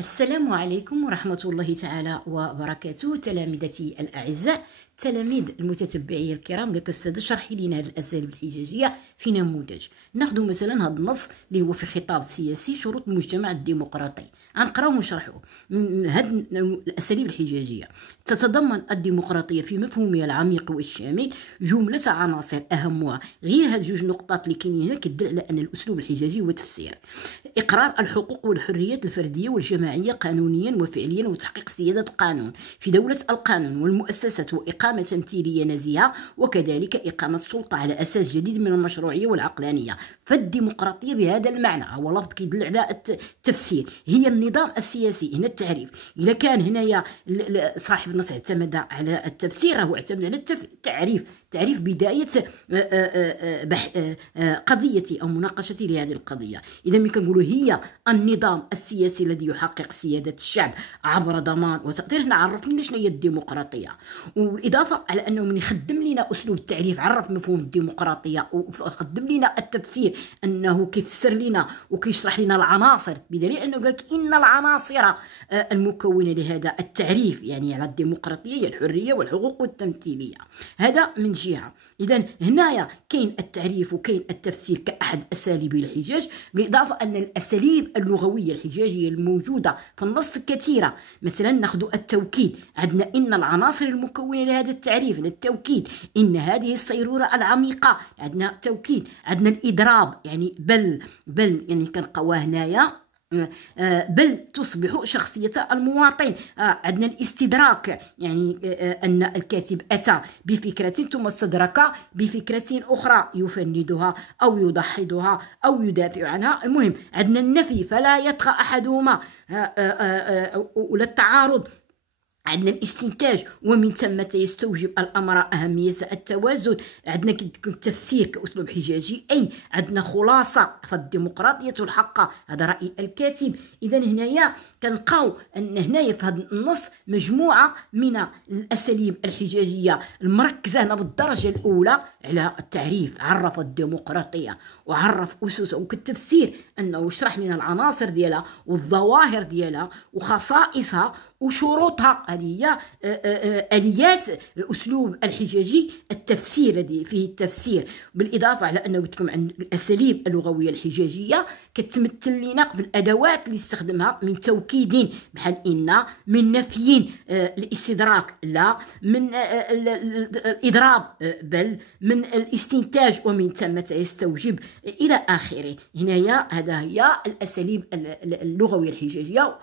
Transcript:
السلام عليكم ورحمة الله تعالى وبركاته. تلامذتي الأعزاء، تلاميذ المتتبعين الكرام، قالك السادة شرحي لنا هذه الأساليب الحجاجية في نموذج. ناخذ مثلا هذا النص اللي هو في خطاب سياسي شروط المجتمع الديمقراطي، غنقراوه ونشرحوه. هذه الأساليب الحجاجية تتضمن الديمقراطية في مفهومها العميق والشامل جملة عناصر أهمها غير هاد جوج نقطات اللي كاينين هنا كتدل على أن الأسلوب الحجاجي هو تفسير إقرار الحقوق والحريات الفردية والجماعية قانونيا وفعليا وتحقيق سيادة القانون في دولة القانون والمؤسسات وإقامة تمثيلية نزيهة، وكذلك إقامة سلطة على أساس جديد من المشروعية والعقلانية. فالديمقراطية بهذا المعنى هو لفظ كيدل على التفسير، هي النظام السياسي. هنا التعريف، إذا كان هنايا صاحب النص اعتمد على التفسير هو اعتمد على تعريف بداية قضيتي أو مناقشتي لهذه القضية. إذا ملي كنقولوا هي النظام السياسي الذي يحقق سيادة الشعب عبر ضمان وتقدير، هنا عرف لنا شنو هي الديمقراطية، والإضافة على أنه من يخدم لنا أسلوب التعريف عرف مفهوم الديمقراطية وقدم لنا التفسير أنه كيفسر لنا وكيشرح لنا العناصر، بدليل أنه قال إن العناصر المكونة لهذا التعريف يعني على الديمقراطية هي الحرية والحقوق والتمثيلية. هذا من جهة. إذا هنايا كاين التعريف وكاين التفسير كأحد أساليب الحجاج، بالإضافة أن الأساليب اللغوية الحجاجية الموجودة في النص كثيرة. مثلا ناخذ التوكيد، عندنا إن العناصر المكونة لهذا التعريف التوكيد، إن هذه الصيرورة العميقة، عندنا توكيد. عندنا الإضراب يعني بل يعني كنلقاوها هنايا بل تصبح شخصية المواطن. عندنا الاستدراك يعني أن الكاتب أتى بفكرة ثم استدرك بفكرة أخرى يفندها أو يضحضها أو يدافع عنها. المهم عندنا النفي، فلا يطغى أحدهما ولا التعارض. عندنا الاستنتاج، ومن ثم يستوجب الأمر أهمية التوازن. عندنا التفسير كأسلوب حجاجي، أي عندنا خلاصة فالديمقراطية الحق، هذا رأي الكاتب. إذا هنايا كنلقاو أن هنايا في هذا النص مجموعة من الأساليب الحجاجية المركزة هنا بالدرجة الأولى على التعريف، عرف الديمقراطية وعرف أسسها، وكالتفسير أنه شرح لنا العناصر ديالها والظواهر ديالها وخصائصها وشروطها. هذه هي اليات الاسلوب الحجاجي، التفسير الذي فيه التفسير. بالاضافه على انه قلت لكم عن الاساليب اللغويه الحجاجيه كتمثل لنا في الادوات اللي استخدمها، من توكيد بحال ان، من نفي الاستدراك لا، من الاضراب بل، من الاستنتاج ومن ثم يستوجب الى اخره. هنايا هذا هي الاساليب اللغويه الحجاجيه،